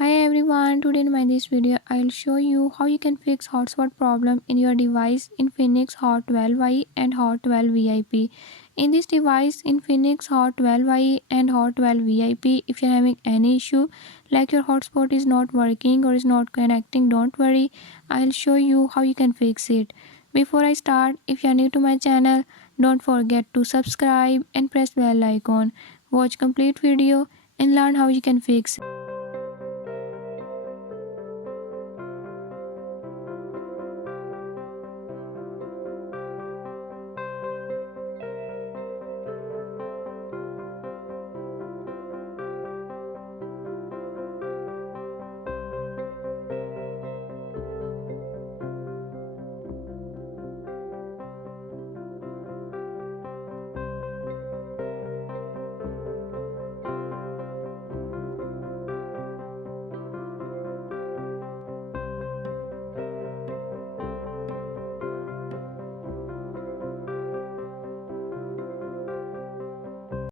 Hi everyone, today in this video I'll show you how you can fix hotspot problem in your device Infinix Hot 12i and Hot 12 VIP. In this device Infinix Hot 12i and Hot 12 VIP, if you're having any issue like your hotspot is not working or is not connecting, don't worry, I'll show you how you can fix it. Before I start, if you're new to my channel, don't forget to subscribe and press bell icon. Watch complete video and learn how you can fix it.